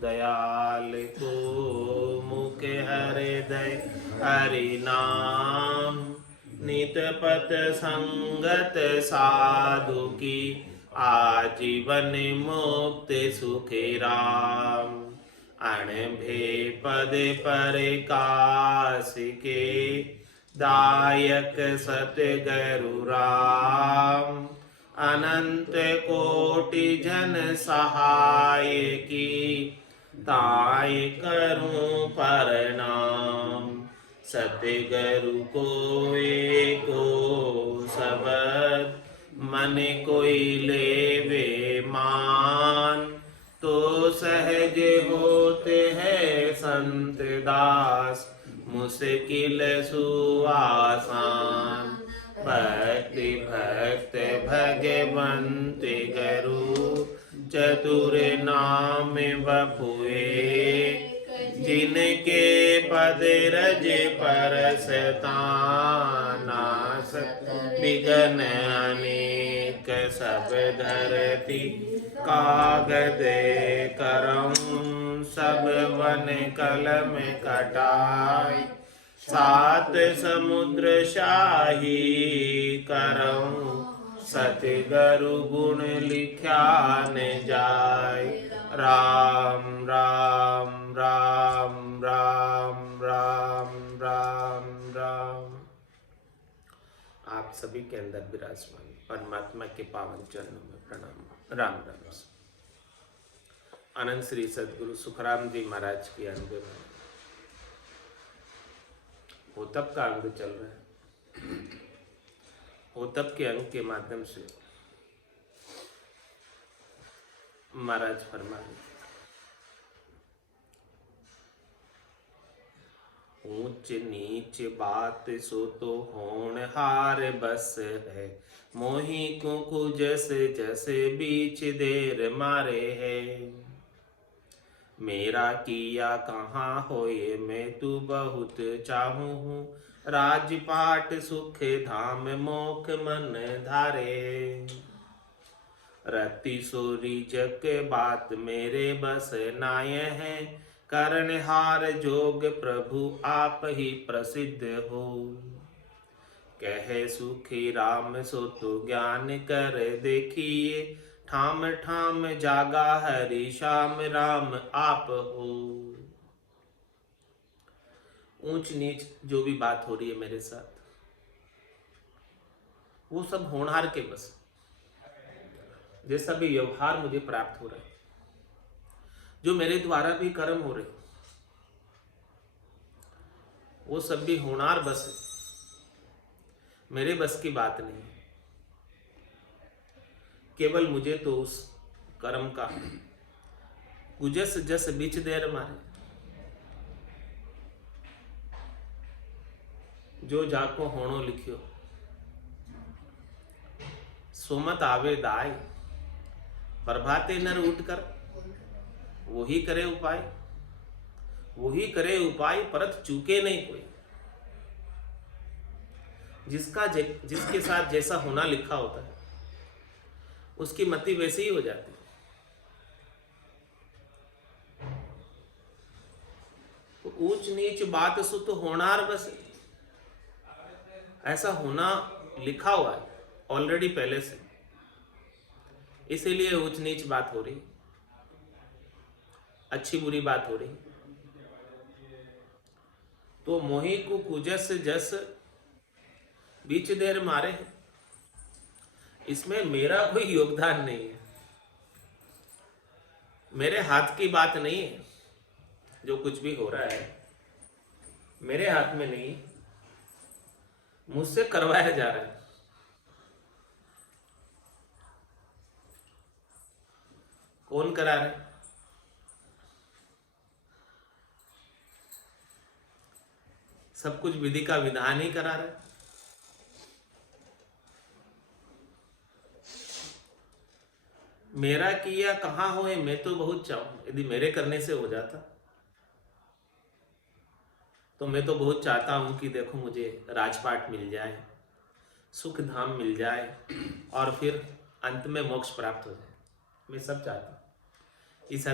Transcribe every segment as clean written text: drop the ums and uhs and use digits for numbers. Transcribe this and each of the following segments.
दयाल को मुख हृदय हरि नाम, नित पथ संगत साधु की आजीवन मुक्त सुखी राम। अणभे पद पर काश के दायक सतगुरु राम, अनंत कोटि जन सहाय की ताय करूं प्रणाम। सतगुरु को एको शब्द मन कोई लेवे मान, तो सहज होते हैं संत दास मुश्किल सुआसान। भक्ति भक्त भगवंत गुरु चतुर नाम बपुए, जिनके पद रज परसता नासत विघ्न अनेक। सब धरती कागज करम, सब वन कलम कटाई, सात समुद्र शाही करऊं, सतगुरु गुण लिख्या न जाय। राम राम राम राम राम राम राम। आप सभी के अंदर विराजमान परमात्मा के पावन चरणों में प्रणाम। राम राम। अनंत श्री सदगुरु सुखराम जी महाराज की अंग में होतब का अंग चल रहा है। होतब के अंग के माध्यम से महाराज फरमाए, ऊंच नीच बात सो तो होनहार बस है, मोही को जस जस बीच देर मारे है। मेरा किया कहाँ होए मैं तू बहुत चाहूँ हूँ, राजपाट सुख धाम मोख मन धारे। रति सोरी जग बात मेरे बस नाय है, करनहार जोग प्रभु आप ही प्रसिद्ध हो। कहे सुखी राम सो तो ज्ञान कर देखिए, ठाम ठाम जागा हरि श्याम राम आप हो। ऊंच नीच जो भी बात हो रही है मेरे साथ, वो सब होनहार के बस। जैसा भी व्यवहार मुझे प्राप्त हो रहा है, जो मेरे द्वारा भी कर्म हो रहे, वो सब भी होनहार बस है, मेरे बस की बात नहीं। केवल मुझे तो उस कर्म का कुजस जस बीच देर मारे, जो जाको होणो लिखियो, सोमत आवे दाय। प्रभाते नर उठकर वही करे उपाय, वही करे उपाय परत चूके नहीं कोई। जिसके साथ जैसा होना लिखा होता है, उसकी मति वैसे ही हो जाती है। तो ऊंच नीच बात सो तो होनार बस, ऐसा होना लिखा हुआ है ऑलरेडी पहले से, इसीलिए ऊंच नीच बात हो रही, अच्छी बुरी बात हो रही। तो मोही को कुजस जस बीच देर मारे, इसमें मेरा कोई योगदान नहीं है, मेरे हाथ की बात नहीं है। जो कुछ भी हो रहा है मेरे हाथ में नहीं, मुझसे करवाया जा रहा है। कौन करा रहा है? सब कुछ विधि का विधान ही करा रहा है। मेरा किया कहाँ होए मैं तो बहुत चाहूं। यदि मेरे करने से हो जाता तो मैं तो बहुत चाहता हूं कि देखो मुझे राजपाट मिल जाए, सुख धाम मिल जाए और फिर अंत में मोक्ष प्राप्त हो जाए। मैं सब चाहता हूं, इस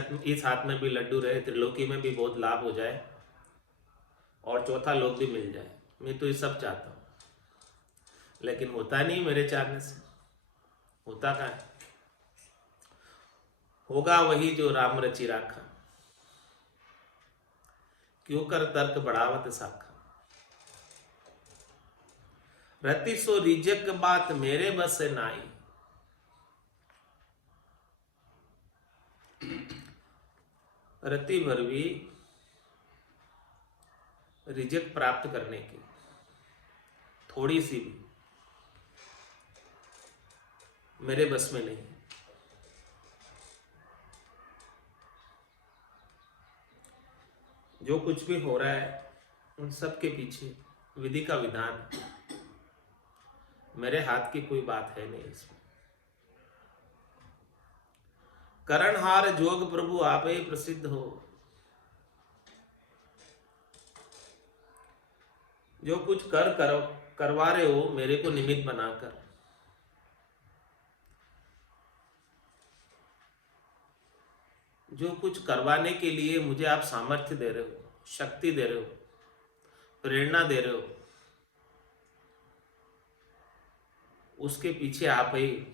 हाथ में भी लड्डू रहे, त्रिलोकी में भी बहुत लाभ हो जाए और चौथा लोक भी मिल जाए। मैं तो ये सब चाहता हूँ, लेकिन होता नहीं मेरे चाहने से। होता कहाँ है? होगा वही जो राम रचि राखा, क्यों कर तर्क बढ़ावत साखा। रति सो रिजक बात मेरे बस नाई। रति भर भी रिजक प्राप्त करने की, थोड़ी सी भी मेरे बस में नहीं। जो कुछ भी हो रहा है उन सब के पीछे विधि का विधान, मेरे हाथ की कोई बात है नहीं इसमें। करणहार जोग प्रभु आप ही प्रसिद्ध हो। जो कुछ करवा रहे हो मेरे को निमित्त बनाकर, जो कुछ करवाने के लिए मुझे आप सामर्थ्य दे रहे हो, शक्ति दे रहे हो, प्रेरणा दे रहे हो, उसके पीछे आप ही,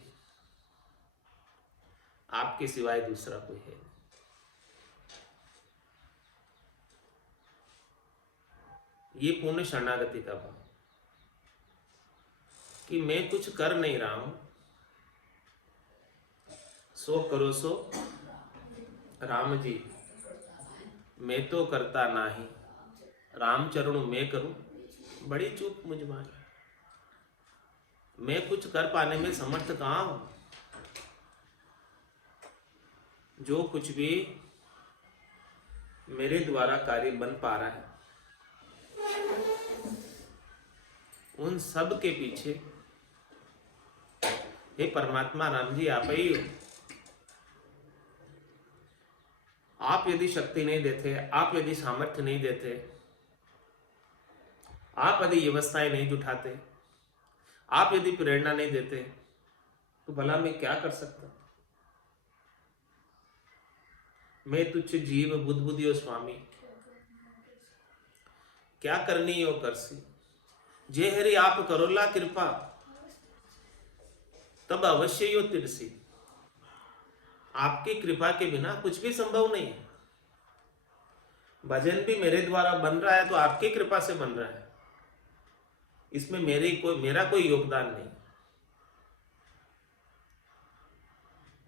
आपके सिवाय दूसरा कोई है। ये पूर्ण शरणागति का भाव कि मैं कुछ कर नहीं रहा हूं, सो करो सो राम जी, मैं तो करता नाही, राम चरणों में करूं बड़ी चूक मुझ में। मैं कुछ कर पाने में समर्थ कहां हूं। जो कुछ भी मेरे द्वारा कार्य बन पा रहा है उन सब के पीछे हे परमात्मा राम जी आप ही हो। आप यदि शक्ति नहीं देते, आप यदि सामर्थ्य नहीं देते, आप यदि व्यवस्थाएं नहीं जुटाते, आप यदि प्रेरणा नहीं देते, तो भला मैं क्या कर सकता। मैं तुच्छ जीव बुद्ध बुद्धियो स्वामी, क्या करनी हो करसी। जे हरि आप करोला कृपा, तब अवश्य यो तिरसी। आपकी कृपा के बिना कुछ भी संभव नहीं है। भजन भी मेरे द्वारा बन रहा है तो आपकी कृपा से बन रहा है, इसमें मेरा कोई योगदान नहीं।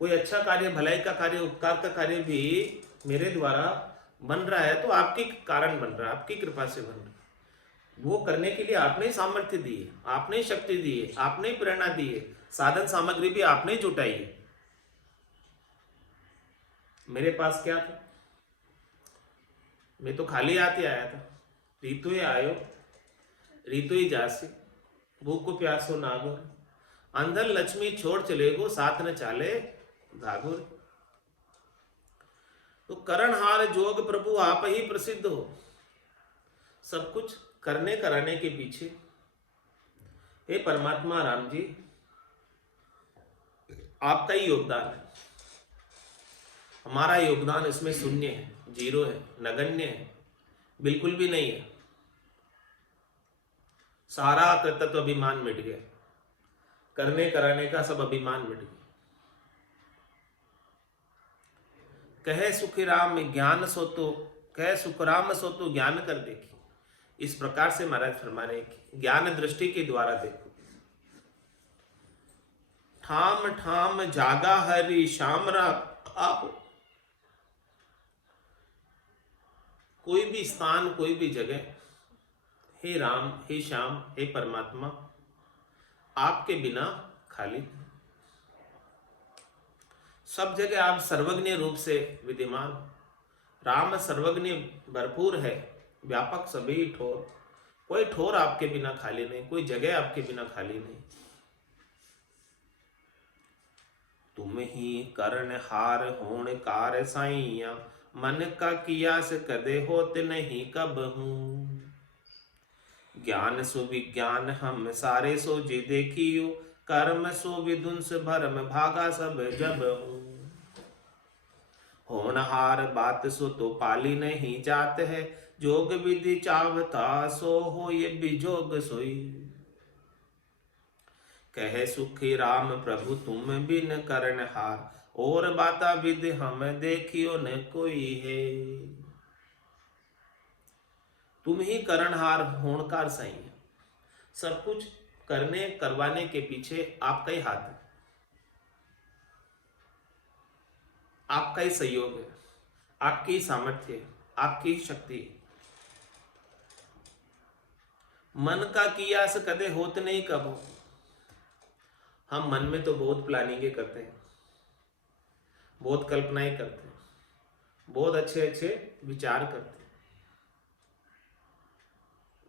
कोई अच्छा कार्य, भलाई का कार्य, उपकार का कार्य भी मेरे द्वारा बन रहा है तो आपके कारण बन रहा है, आपकी कृपा से बन रहा है। वो करने के लिए आपने सामर्थ्य दी है, आपने शक्ति दी है, आपने प्रेरणा दी है, साधन सामग्री भी आपने जुटाई है। मेरे पास क्या था? मैं तो खाली हाथ आया था। रीतु ही आयो रीतु ही जासी, भूख को प्यासो नागोर, अंधर लक्ष्मी छोड़ चले गो, साथ न चाले धागुर। तो करणहार जोग प्रभु आप ही प्रसिद्ध हो। सब कुछ करने कराने के पीछे हे परमात्मा राम जी आपका ही योगदान है। हमारा योगदान इसमें शून्य है, जीरो है, नगण्य है, बिल्कुल भी नहीं है। सारा कर्तव्य अभिमान मिट गया, करने कराने का सब अभिमान मिट गया। कहे सुखराम ज्ञान सो तो, कहे सुखराम सो तो ज्ञान कर देखी। इस प्रकार से महाराज फरमा रहे कि ज्ञान दृष्टि के द्वारा देखो। ठाम ठाम जागा हरि श्याम आप। कोई भी स्थान, कोई भी जगह, हे राम, हे श्याम, हे परमात्मा, आपके बिना खाली। सब जगह आप सर्वज्ञ रूप से विद्यमान। राम सर्वज्ञ भरपूर है, व्यापक सभी ठोर। कोई ठोर आपके बिना खाली नहीं, कोई जगह आपके बिना खाली नहीं। तुम ही कर्ण हार होण कार साइया, मन का कियास कदे होत नहीं कब हूं। ज्ञान सो विज्ञान हम सारे सो जे देखियो, कर्म सो विदुंस भरम भागा सब जब हूं। होनहार बात सो तो पाली नहीं जात है, जोग विधि चावता सो हो ये बिजोग सोई। कहे सुखी राम प्रभु तुम बिन करनहार, और बाता विधि हम देखियो न कोई है। तुम ही करणहार होनकार सही है, सब कुछ करने करवाने के पीछे आपका ही हाथ है, आपका ही सहयोग है, आपकी ही सामर्थ्य है, आपकी ही शक्ति है। मन का कियास कदे होत नहीं कबो। हम मन में तो बहुत प्लानिंग करते हैं, बहुत कल्पनाएं करते हैं, बहुत अच्छे अच्छे विचार करते हैं,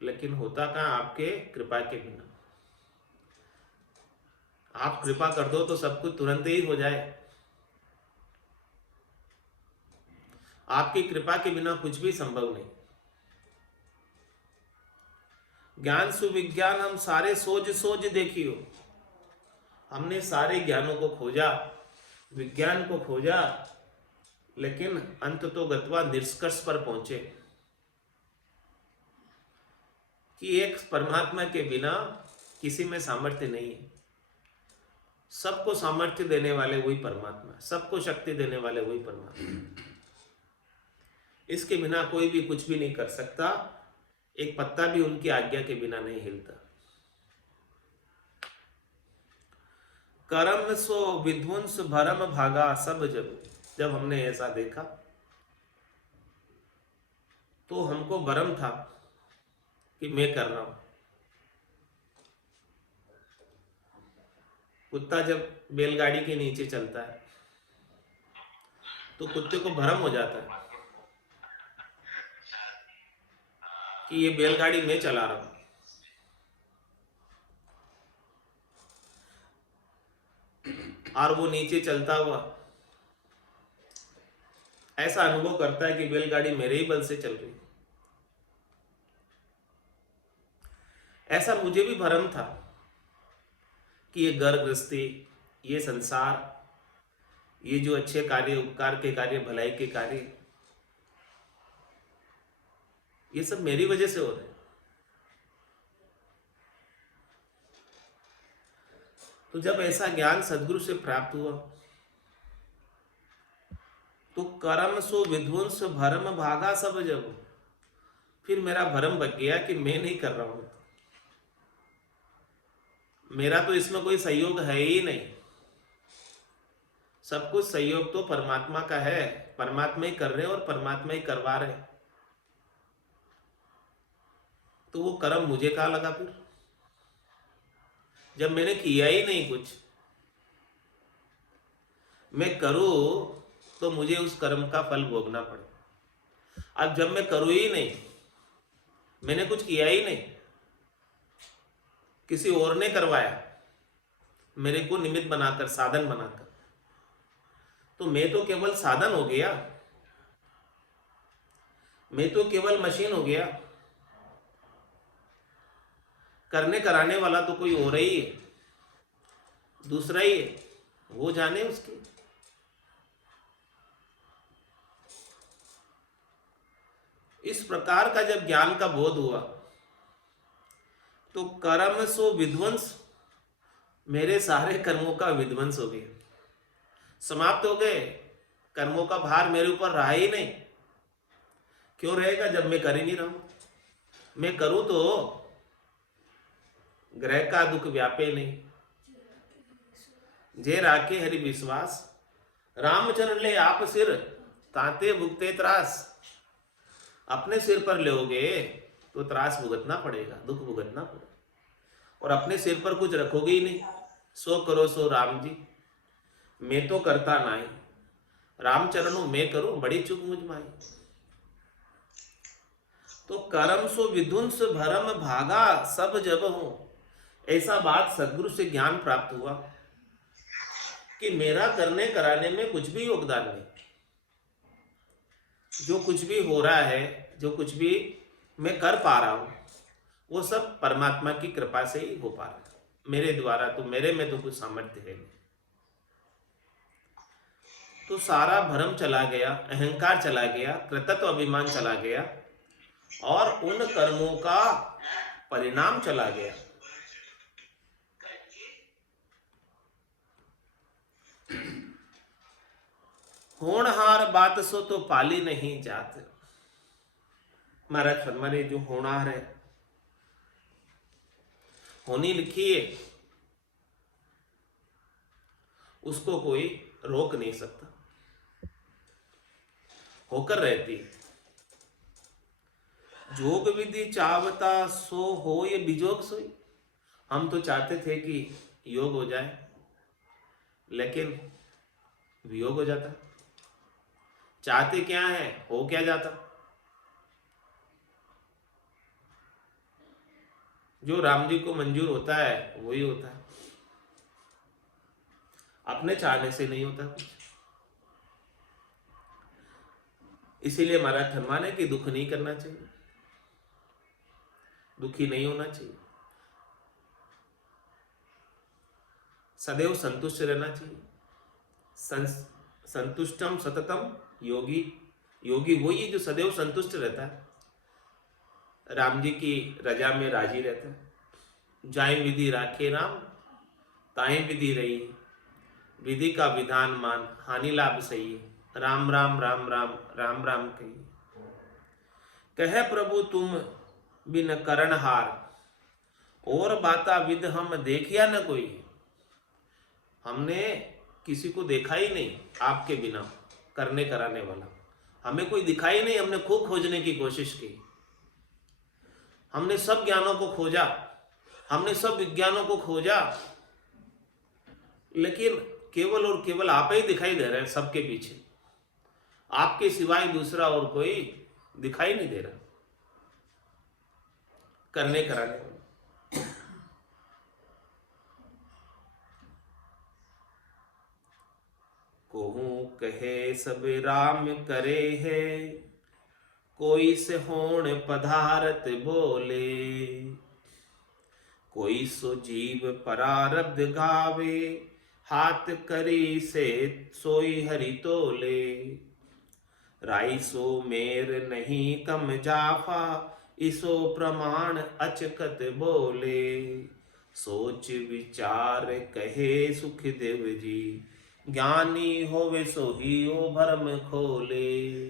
लेकिन होता कहाँ आपके कृपा के बिना। आप कृपा कर दो तो सब कुछ तुरंत ही हो जाए। आपकी कृपा के बिना कुछ भी संभव नहीं। ज्ञान सुविज्ञान हम सारे सोच सोच देखियो। हमने सारे ज्ञानों को खोजा, विज्ञान को खोजा, लेकिन अंत तो गत्वा निष्कर्ष पर पहुंचे कि एक परमात्मा के बिना किसी में सामर्थ्य नहीं है। सबको सामर्थ्य देने वाले वही परमात्मा, सबको शक्ति देने वाले वही परमात्मा। इसके बिना कोई भी कुछ भी नहीं कर सकता। एक पत्ता भी उनकी आज्ञा के बिना नहीं हिलता। कर्म सो विध्वंस भरम भागा सब जब। जब हमने ऐसा देखा तो हमको भरम था कि मैं कर रहा हूं। कुत्ता जब बैलगाड़ी के नीचे चलता है तो कुत्ते को भ्रम हो जाता है कि ये बैलगाड़ी मैं चला रहा हूं। और वो नीचे चलता हुआ ऐसा अनुभव करता है कि बैलगाड़ी मेरे ही बल से चल रही है। ऐसा मुझे भी भ्रम था कि ये घर गृहस्थी, ये संसार, ये जो अच्छे कार्य, उपकार के कार्य, भलाई के कार्य, ये सब मेरी वजह से हो रहे हैं। तो जब ऐसा ज्ञान सदगुरु से प्राप्त हुआ तो कर्म सो विध्वंस भरम भागा सब जब। फिर मेरा भरम बच गया कि मैं नहीं कर रहा हूं, मेरा तो इसमें कोई सहयोग है ही नहीं। सब कुछ सहयोग तो परमात्मा का है, परमात्मा ही कर रहे और परमात्मा ही करवा रहे। तो वो कर्म मुझे कहाँ लगा फिर, जब मैंने किया ही नहीं कुछ। मैं करूं तो मुझे उस कर्म का फल भोगना पड़े। अब जब मैं करूं ही नहीं, मैंने कुछ किया ही नहीं, किसी और ने करवाया मेरे को निमित्त बनाकर, साधन बनाकर, तो मैं तो केवल साधन हो गया, मैं तो केवल मशीन हो गया। करने कराने वाला तो कोई और ही है, दूसरा ही है, वो जाने उसकी। इस प्रकार का जब ज्ञान का बोध हुआ तो कर्म सो विध्वंस, मेरे सारे कर्मों का विध्वंस हो गया, समाप्त हो गए। कर्मों का भार मेरे ऊपर रहा ही नहीं। क्यों रहेगा जब मैं कर ही नहीं रहा हूं। मैं करूं तो ग्रह का दुख व्यापे नहीं। जे राखे हरि विश्वास, रामचरण ले आप सिर, ताते भुगते त्रास। अपने सिर पर लोगे तो त्रास भुगतना पड़ेगा, दुख भुगतना पड़ेगा। और अपने सिर पर कुछ रखोगे ही नहीं। सो करो सो राम जी, मैं तो करता नहीं, रामचरणों मैं करूं, बड़ी चूक मुझ माई। तो कर्म सो विध्वंस भरम भागा सब जब हूं। ऐसा बात सदगुरु से ज्ञान प्राप्त हुआ कि मेरा करने कराने में कुछ भी योगदान नहीं। जो कुछ भी हो रहा है, जो कुछ भी मैं कर पा रहा हूं, वो सब परमात्मा की कृपा से ही हो पा रहा है। मेरे द्वारा तो, मेरे में तो कुछ सामर्थ्य है नहीं। तो सारा भ्रम चला गया, अहंकार चला गया, कृतत्व अभिमान चला गया और उन कर्मों का परिणाम चला गया। होनहार बात सो तो पाली नहीं जात। महाराज फरमाने जो होनहार है, होनी लिखी है, उसको कोई रोक नहीं सकता, होकर रहती। जोग विधि चावता सो हो ये बिजोग सोई। हम तो चाहते थे कि योग हो जाए, लेकिन वियोग हो जाता। चाहते क्या है, हो क्या जाता। जो राम जी को मंजूर होता है वही होता है, अपने चाहने से नहीं होता कुछ। इसीलिए महाराज फरमाने कि दुख नहीं करना चाहिए, दुखी नहीं होना चाहिए, सदैव संतुष्ट रहना चाहिए। संतुष्टम सततम योगी। योगी वही है जो सदैव संतुष्ट रहता है, राम जी की रजा में राजी रहता है। जाए विधि राखे राम, ताहे विधि रही। विधि का विधान मान, हानि लाभ सही। राम राम राम राम राम राम कही। कहे प्रभु तुम बिन करण हार, और बाता विद हम देखिया न कोई। हमने किसी को देखा ही नहीं आपके बिना करने कराने वाला, हमें कोई दिखाई नहीं। हमने खूब खोजने की कोशिश की, हमने सब ज्ञानों को खोजा, हमने सब विज्ञानों को खोजा, लेकिन केवल और केवल आप ही दिखाई दे रहे हैं सबके पीछे। आपके सिवाय दूसरा और कोई दिखाई नहीं दे रहा करने कराने वाला। कोहूं कहे सब राम करे है, कोई से होण पधारत बोले। कोई सो जीव परारब्ध गावे, हाथ करी से सोई हरि तोले। राई सो मेर नहीं कम जाफा, इसो प्रमाण अचकत बोले। सोच विचार कहे सुखदेव जी, ज्ञानी होवे सो ही ओ भरम खोले।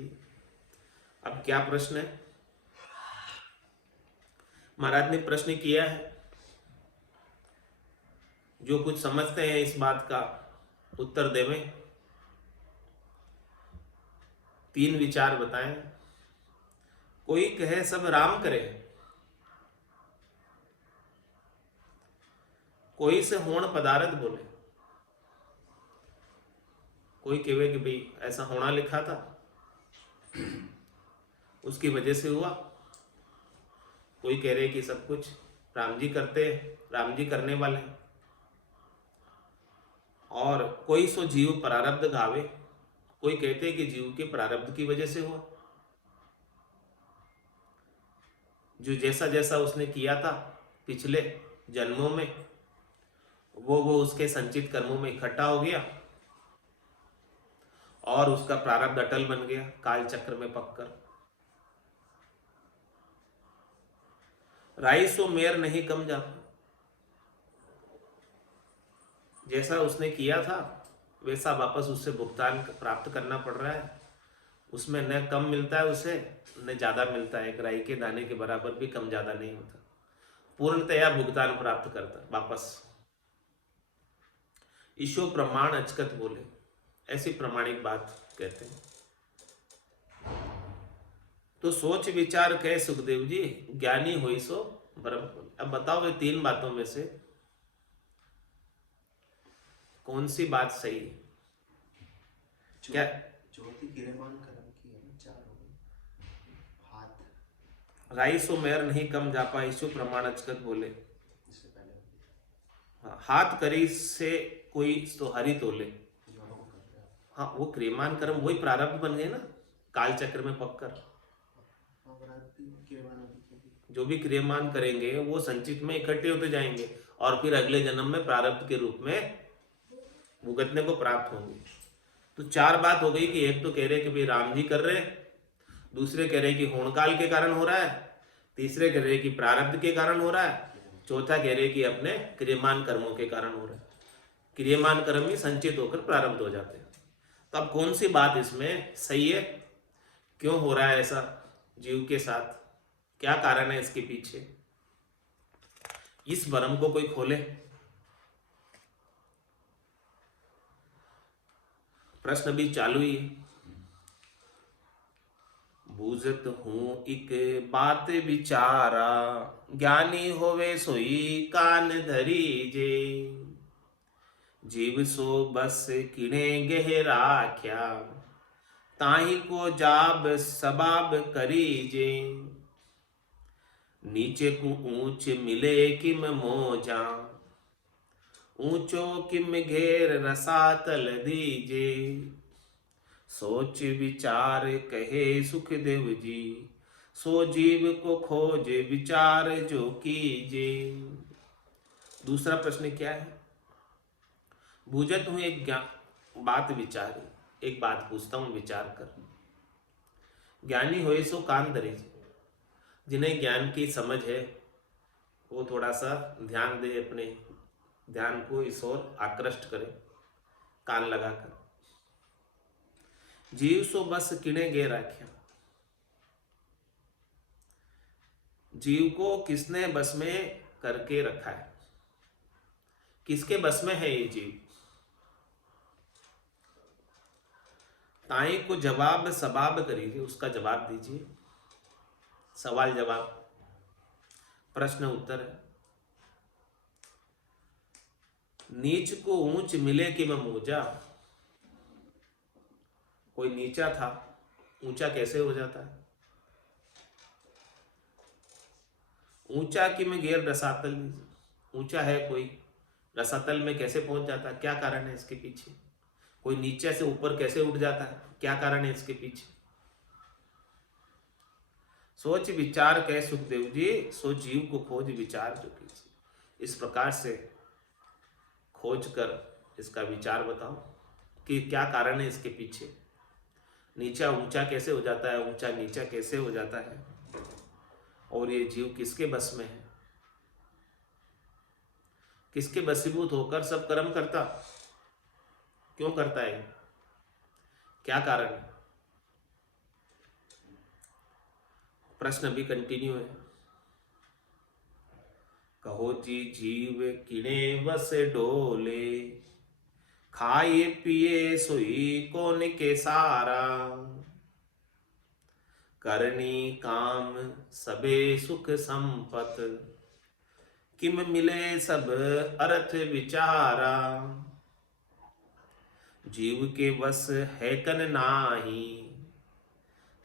अब क्या प्रश्न है? महाराज ने प्रश्न किया है, जो कुछ समझते हैं इस बात का उत्तर देवें। 3 विचार बताएं। कोई कहे सब राम करे, कोई से होण पदारथ बोले। कोई कहे कि भाई ऐसा होना लिखा था, उसकी वजह से हुआ। कोई कह रहे कि सब कुछ राम जी करते, राम जी करने वाले हैं। और कोई सो जीव प्रारब्ध गावे, कोई कहते हैं कि जीव के प्रारब्ध की वजह से हुआ। जो जैसा जैसा उसने किया था पिछले जन्मों में, वो उसके संचित कर्मों में इकट्ठा हो गया और उसका प्रारब्ध अटल बन गया काल चक्र में पककर। राई सो मेर नहीं कम जा, जैसा उसने किया था वैसा वापस उससे भुगतान प्राप्त करना पड़ रहा है। उसमें न कम मिलता है उसे, न ज्यादा मिलता है। एक राई के दाने के बराबर भी कम ज्यादा नहीं होता, पूर्णतया भुगतान प्राप्त करता वापस। ईशो प्रमाण अचकत बोले, ऐसी प्रमाणिक बात कहते हैं। तो सोच विचार कहे सुखदेव जी, ज्ञानी होई सो ब्रह्म बोले। अब बताओ ये 3 बातों में से कौन सी बात सही है? क्या ज्योति गिरेमान कर्म की है ना, 4 हो गई। हाथ राई सो मेर नहीं कम जापा, ईशो प्रमाण अचकत बोले। इससे पहले हाँ, हाथ करी से कोई तो हरि तोले। हाँ, वो क्रियमान कर्म वही प्रारब्ध बन गए ना काल चक्र में पककर। जो भी क्रियमान करेंगे वो संचित में इकट्ठे होते जाएंगे और फिर अगले जन्म में प्रारब्ध के रूप में भुगतने को प्राप्त होंगे। तो चार बात हो गई कि एक तो कह रहे कि भाई राम जी कर रहे हैं, दूसरे कह रहे कि होणकाल के कारण हो रहा है, तीसरे कह रहे कि प्रारब्ध के कारण हो रहा है, चौथा कह रहे कि अपने क्रियमान कर्मों के कारण हो रहा है। क्रियमान कर्म ही संचित होकर प्रारब्ध हो जाते हैं। तो अब कौन सी बात इसमें सही है, क्यों हो रहा है ऐसा जीव के साथ, क्या कारण है इसके पीछे, इस भ्रम को कोई खोले। प्रश्न भी चालू ही है। बूझत हूं एक बात विचारा, ज्ञानी होवे सोई कान धरी जे। जीव सो बस किणे गहरा राख्या, ताही को जाब सबाब करी जे। नीचे को ऊंच मिले किम मोजा, ऊंचो किम घेर रसातल दीजे। सोच विचार कहे सुखदेव जी, सो जीव को खोज विचार जो कीजे। दूसरा प्रश्न क्या है, बूझत हूं एक बात विचारी, एक बात पूछता हूं विचार कर। ज्ञानी होए सो कान धरे, जिन्हें ज्ञान की समझ है वो थोड़ा सा ध्यान दे, अपने ध्यान को इस ओर आकृष्ट करे कान लगाकर। जीव सो बस किणे गे राख्या, जीव को किसने बस में करके रखा है, किसके बस में है ये जीव। ताई को जवाब सबाब करिए, उसका जवाब दीजिए। सवाल जवाब, प्रश्न उत्तर है। नीच को ऊंच मिले कि मैं मोजा, कोई नीचा था ऊंचा कैसे हो जाता है। ऊंचा कि मैं गेर रसातल, ऊंचा है कोई, रसातल में कैसे पहुंच जाता है, क्या कारण है इसके पीछे। कोई नीचे से ऊपर कैसे उठ जाता है, क्या कारण है इसके पीछे। सोच विचार कह सुखदेव जी, सो जीव को खोज विचार जो कीजिए। इस प्रकार से खोज कर इसका विचार बताओ कि क्या कारण है इसके पीछे। नीचा ऊंचा कैसे हो जाता है, ऊंचा नीचा कैसे हो जाता है, और ये जीव किसके बस में है, किसके बसीभूत होकर सब कर्म करता, क्यों करता है, क्या कारण है। प्रश्न भी कंटिन्यू है। कहो जी जीव किणे बस डोले, खाए पिए सोई कौन के सारा। करनी काम सबे सुख संपत, किम मिले सब अर्थ विचारा। जीव के बस है कन नाही,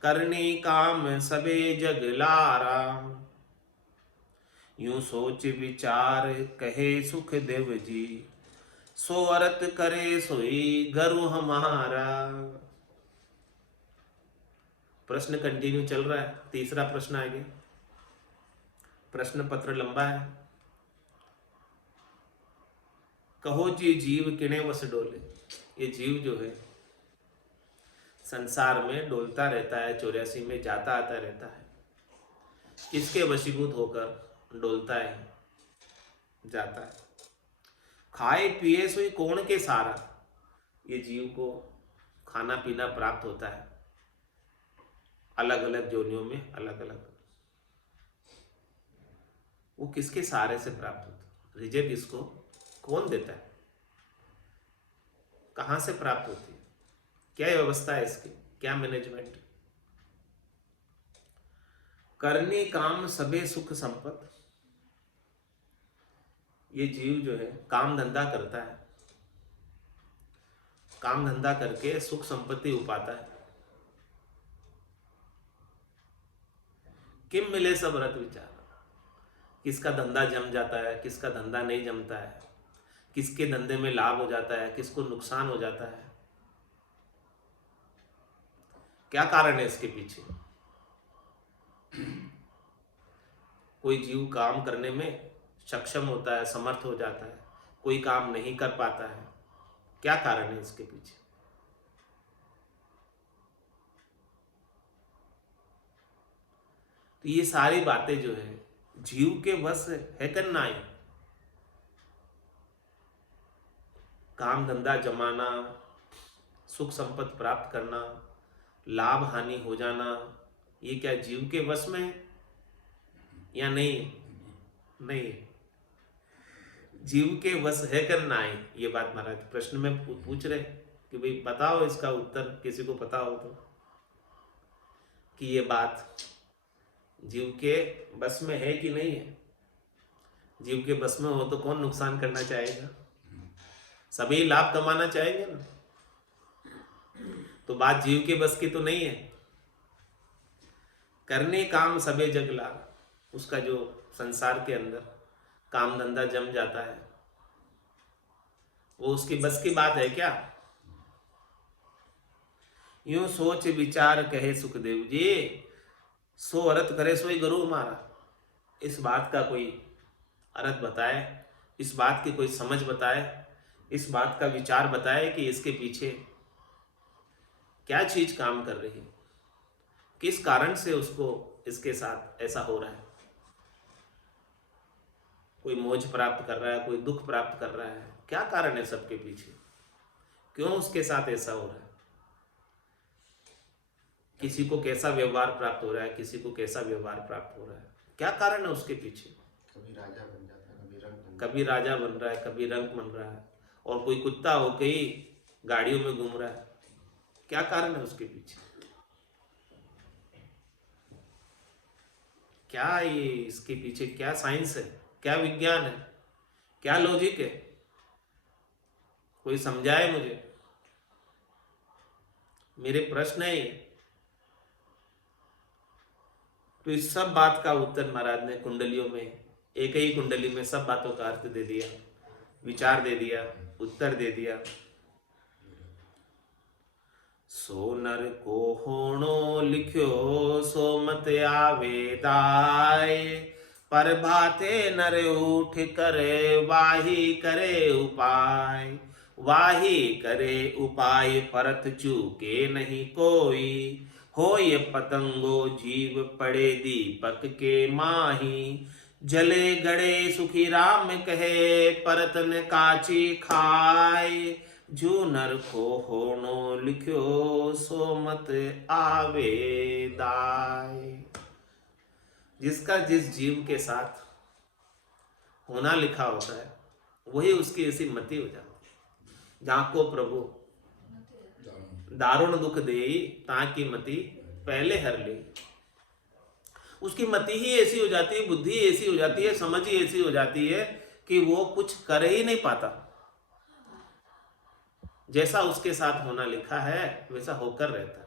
करनी काम सबे जग लारा। यूं सोच विचार कहे सुखदेव जी, सो अर्थ करे सोई गरु हमारा। प्रश्न कंटिन्यू चल रहा है, तीसरा प्रश्न आगे। प्रश्न पत्र लंबा है। कहो जी जीव किणे वस डोले, ये जीव जो है संसार में डोलता रहता है, 84 में जाता आता रहता है। किसके वशीभूत होकर डोलता है, जाता है। खाए पिए सोई कौन के सारा, ये जीव को खाना पीना प्राप्त होता है अलग अलग जोनियों में, अलग अलग। वो किसके सहारे से प्राप्त होता है, रिजेक्ट इसको कौन देता है, कहां से प्राप्त होती है, क्या व्यवस्था है इसकी, क्या मैनेजमेंट। करनी काम सबे सुख संपत, ये जीव जो है काम धंधा करता है, काम धंधा करके सुख संपत्ति उपाता है। किम मिले सब रत विचार, किसका धंधा जम जाता है, किसका धंधा नहीं जमता है, किसके धंधे में लाभ हो जाता है, किसको नुकसान हो जाता है, क्या कारण है इसके पीछे। कोई जीव काम करने में सक्षम होता है, समर्थ हो जाता है, कोई काम नहीं कर पाता है, क्या कारण है इसके पीछे। तो ये सारी बातें जो है जीव के बस है करना है। काम धंधा जमाना, सुख संपत्ति प्राप्त करना, लाभ हानि हो जाना, ये क्या जीव के बस में है या नहीं है? नहीं है। जीव के बस है करना है, ये बात महाराज प्रश्न में पूछ रहे कि भाई बताओ इसका उत्तर, किसी को पता हो तो, कि ये बात जीव के बस में है कि नहीं है। जीव के बस में हो तो कौन नुकसान करना चाहेगा? सभी लाभ कमाना चाहेंगे ना। तो बात जीव के बस की तो नहीं है। करने काम सबे जग लाग, उसका जो संसार के अंदर काम धंधा जम जाता है, वो उसकी बस की बात है क्या? यूं सोच विचार कहे सुखदेव जी, सो अर्थ करे सोई गुरु हमारा। इस बात का कोई अर्थ बताए, इस बात की कोई समझ बताए, इस बात का विचार बताए कि इसके पीछे क्या चीज काम कर रही है, किस कारण से उसको इसके साथ ऐसा हो रहा है। कोई मोक्ष प्राप्त कर रहा है, कोई दुख प्राप्त कर रहा है, क्या कारण है सबके पीछे, क्यों उसके साथ ऐसा हो रहा है। किसी को कैसा व्यवहार प्राप्त हो रहा है, किसी को कैसा व्यवहार प्राप्त हो रहा है, क्या कारण है उसके पीछे। कभी राजा बन जाता है, कभी राजा बन रहा है, कभी रंक बन रहा है, और कोई कुत्ता होके ही गाड़ियों में घूम रहा है, क्या कारण है उसके पीछे। क्या ये इसके पीछे क्या साइंस है, क्या विज्ञान है, क्या लॉजिक है, कोई समझाए मुझे। मेरे प्रश्न है ये। तो इस सब बात का उत्तर महाराज ने कुंडलियों में, एक ही कुंडली में सब बातों का अर्थ दे दिया, विचार दे दिया, उत्तर दे दिया। सो नर को होणो लिख्यो सो मत आवे दाय, पर भाते नर उठ करे वाही करे उपाय। वाही करे उपाय परत चूके नहीं कोई, हो ये पतंगो जीव पड़े दीपक के माही। जले गड़े सुखी राम कहे परत न काची खाए, जो नर को होणो लिख्यो सो मत आवे दाय। जिसका जिस जीव के साथ होना लिखा होता है वही उसकी ऐसी मति हो जाती है। जाको प्रभु दारुण दुख देई ताकि मति पहले हर ले। उसकी मति ही ऐसी हो जाती है, बुद्धि ऐसी हो जाती है, समझ ही ऐसी हो जाती है कि वो कुछ कर ही नहीं पाता। जैसा उसके साथ होना लिखा है वैसा होकर रहता,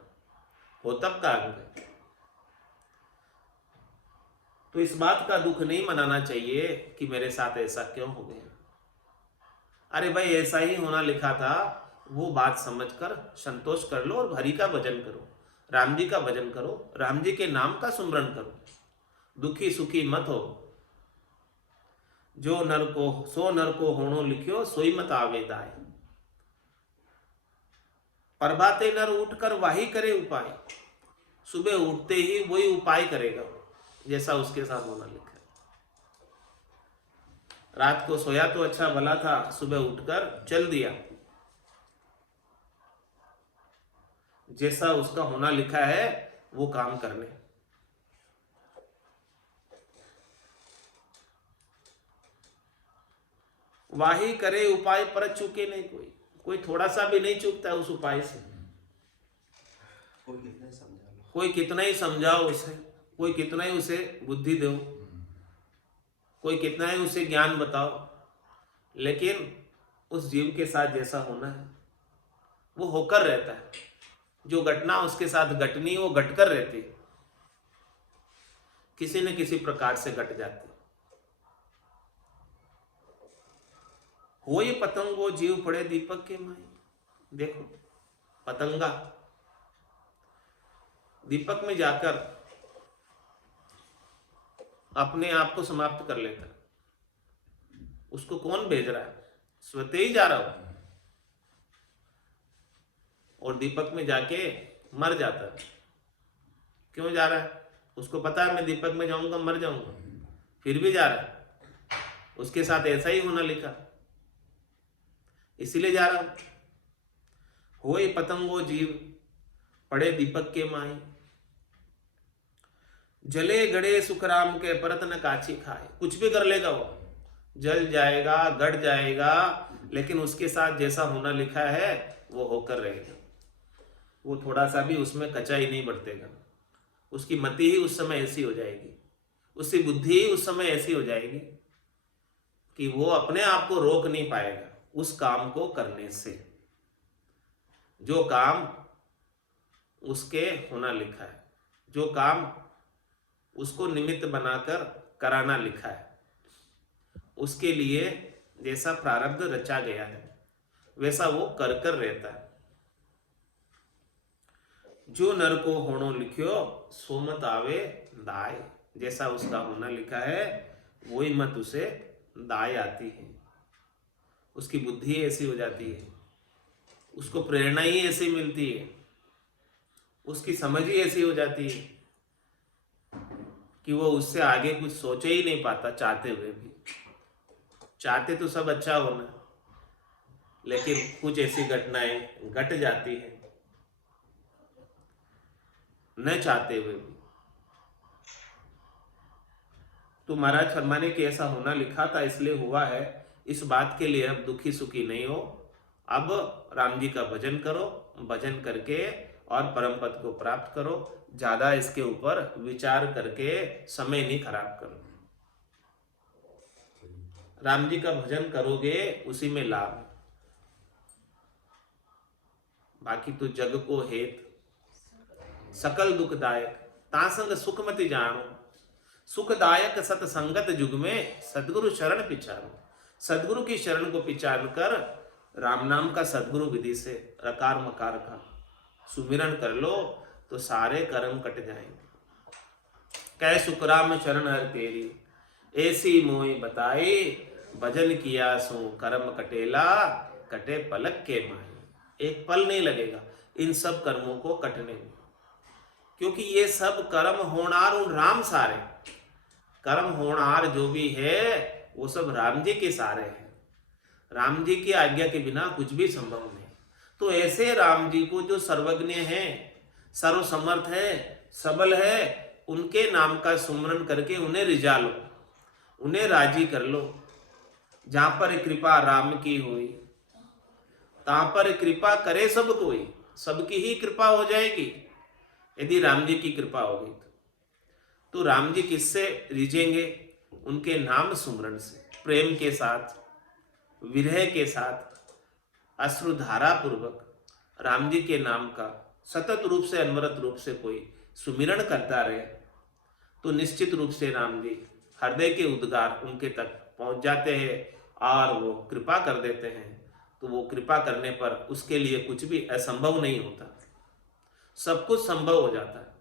हो तब का अंग है। तो इस बात का दुख नहीं मनाना चाहिए कि मेरे साथ ऐसा क्यों हो गया। अरे भाई ऐसा ही होना लिखा था, वो बात समझकर संतोष कर लो और हरि का भजन करो, राम जी का भजन करो, राम जी के नाम का सुमरन करो, दुखी सुखी मत हो। जो नर को सो नर को होणो लिख्यो सोई मत आवे दाय। प्रभाते नर उठकर वाही करे उपाय। सुबह उठते ही वही उपाय करेगा जैसा उसके साथ होना लिखा है। रात को सोया तो अच्छा भला था, सुबह उठकर चल दिया जैसा उसका होना लिखा है वो काम करने। वाही करे उपाय पर चूके नहीं कोई, कोई थोड़ा सा भी नहीं चूकता उस उपाय से। कोई कितना ही समझाओ उसे, कोई कितना ही उसे बुद्धि दो, कोई कितना ही उसे ज्ञान बताओ, लेकिन उस जीव के साथ जैसा होना है वो होकर रहता है। जो घटना उसके साथ घटनी वो घटकर रहती है, किसी न किसी प्रकार से घट जाती। हो ये पतंगो जीव पड़े दीपक के माई। देखो पतंगा दीपक में जाकर अपने आप को समाप्त कर लेता, उसको कौन भेज रहा है? स्वतः ही जा रहा हो, और दीपक में जाके मर जाता है। क्यों जा रहा है? उसको पता है मैं दीपक में जाऊंगा मर जाऊंगा, फिर भी जा रहा है। उसके साथ ऐसा ही होना लिखा, इसीलिए जा रहा हूं। होए पतंगो जीव पड़े दीपक के माही, जले गड़े सुखराम के परत न काची खाए। कुछ भी कर लेगा वो, जल जाएगा, गड़ जाएगा, लेकिन उसके साथ जैसा होना लिखा है वो होकर रहेगा। वो थोड़ा सा भी उसमें कचाई नहीं बरतेगा। उसकी मति ही उस समय ऐसी हो जाएगी, उसकी बुद्धि ही उस समय ऐसी हो जाएगी कि वो अपने आप को रोक नहीं पाएगा उस काम को करने से, जो काम उसके होना लिखा है, जो काम उसको निमित्त बनाकर कराना लिखा है। उसके लिए जैसा प्रारब्ध रचा गया है वैसा वो कर कर रहता है। जो नर को होनो लिखियो सो मत आवे दाय। जैसा उसका होना लिखा है वही मत उसे दाय आती है। उसकी बुद्धि ऐसी हो जाती है, उसको प्रेरणा ही ऐसी मिलती है, उसकी समझ ही ऐसी हो जाती है कि वो उससे आगे कुछ सोच ही नहीं पाता। चाहते हुए भी, चाहते तो सब अच्छा होना, लेकिन कुछ ऐसी घटनाएं घट जाती हैं न चाहते हुए भी। तो महाराज फरमाने की ऐसा होना लिखा था इसलिए हुआ है, इस बात के लिए अब दुखी सुखी नहीं हो। अब राम जी का भजन करो, भजन करके और परम पद को प्राप्त करो। ज्यादा इसके ऊपर विचार करके समय नहीं खराब करो। राम जी का भजन करोगे उसी में लाभ, बाकी तो जग को हेत सकल दुखदायक तासंग सुखमति जानो। सुखदायक सतसंगत युग में सदगुरु शरण पिचारो। सदगुरु की शरण को पिचार कर राम नाम का सदगुरु विधि से रकार मकार का सुमिरन कर लो तो सारे कर्म कट जाएंगे। कै सुखराम शरण हर तेरी ऐसी मोई बताई, भजन किया सो कर्म कटेला कटे पलक के माही। एक पल नहीं लगेगा इन सब कर्मों को कटने में, क्योंकि ये सब कर्म होनार उन राम सारे। कर्म होनार जो भी है वो सब राम जी के सारे हैं। राम जी की आज्ञा के बिना कुछ भी संभव नहीं। तो ऐसे राम जी को जो सर्वज्ञ है, सर्वसमर्थ है, सबल है, उनके नाम का सुमरन करके उन्हें रिझा लो, उन्हें राजी कर लो। जहां पर कृपा राम की हुई तहां पर कृपा करे सब कोई। सबकी ही कृपा हो जाएगी यदि राम जी की कृपा होगी। तो राम जी किससे रिझेंगे? उनके नाम सुमरन से, प्रेम के साथ, विरह के साथ, अश्रुधारा पूर्वक राम जी के नाम का सतत रूप से, अनवरत रूप से कोई सुमिरन करता रहे तो निश्चित रूप से राम जी हृदय के उद्गार उनके तक पहुंच जाते हैं और वो कृपा कर देते हैं। तो वो कृपा करने पर उसके लिए कुछ भी असंभव नहीं होता, सब कुछ संभव हो जाता है।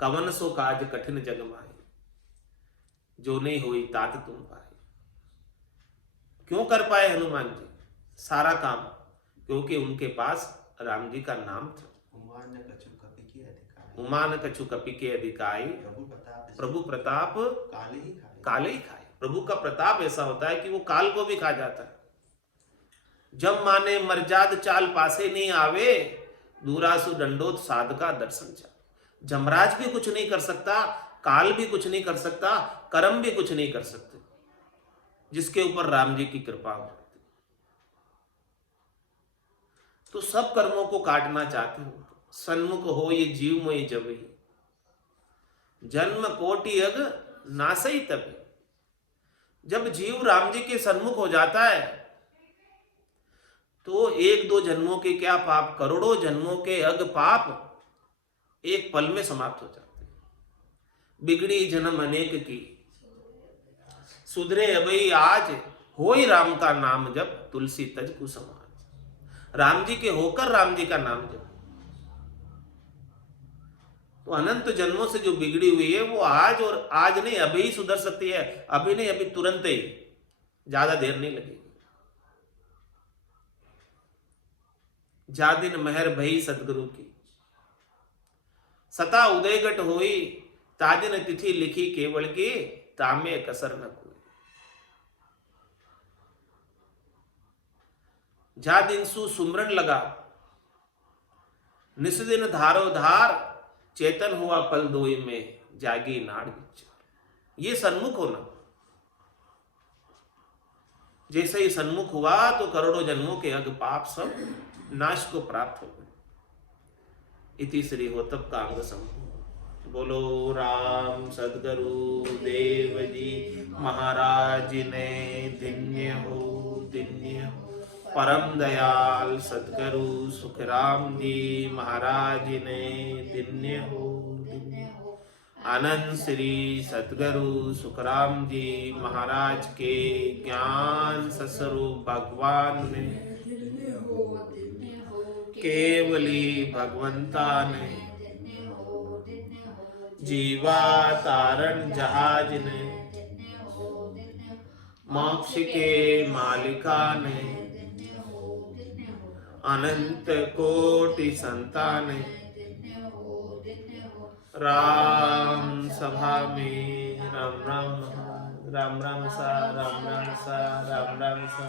कवन सो काज कठिन जग माही, जो नहीं हुई तात तुम पाए। क्यों कर पाए हनुमान जी सारा काम? क्योंकि उनके पास राम जी का नाम था। उमान कछु कपि की अधिकाई, उमान कछु कपि के अधिकाई, प्रभु प्रताप काले ही खाए। प्रभु का प्रताप ऐसा होता है कि वो काल को भी खा जाता है। जब माने मर्जाद चाल पासे नहीं आवे, दूरासु दंडोत साध का दर्शन चाल। जमराज भी कुछ नहीं कर सकता, काल भी कुछ नहीं कर सकता, कर्म भी कुछ नहीं कर सकते, जिसके ऊपर राम जी की कृपा हो। तो सब कर्मों को काटना चाहते हो, सन्मुख हो ये जीव मोहि जबहि, जन्म कोटि अग नासई तभी। जब जीव राम जी के सन्मुख हो जाता है तो एक दो जन्मों के क्या पाप, करोड़ों जन्मों के अग पाप एक पल में समाप्त हो जाते हैं। बिगड़ी जन्म अनेक की सुधरे अबई आज, होई राम का नाम जब तुलसी तज कुसुमाज। राम जी के होकर राम जी का नाम जब, तो अनंत जन्मों से जो बिगड़ी हुई है वो आज, और आज नहीं अभी ही सुधर सकती है। अभी नहीं, अभी तुरंत ही, ज्यादा देर नहीं लगेगी। जा दिन मेहर भई सतगुरु की, सता उदय गट होई, तादिन तिथि लिखी केवल की, तामे कसर न कोई। जा दिन सु सुमरन लगा, निस दिन धारो धार, चेतन हुआ पल दोई में, जागी नाड़ विचार। ये सन्मुख होना, जैसे ही सन्मुख हुआ तो करोड़ों जन्मों के अग पाप सब नाश को प्राप्त हो गए। इति श्री होतप कांग संपूर्ण। बोलो राम सद्गुरु देव जी महाराज ने धन्य हो, धन्य हो। परम दयाल सद्गुरु सुखराम जी महाराज ने धन्य हो, धन्य हो। आनंद श्री सद्गुरु सुखराम जी महाराज के ज्ञान स्वरूप भगवान ने, केवली भगवंता ने, जीवा तारण जहाज ने, मोक्ष के मालिका ने, अनंत कोटि संतान, राम सभा में राम राम, राम राम सा, राम राम सा, राम राम सा।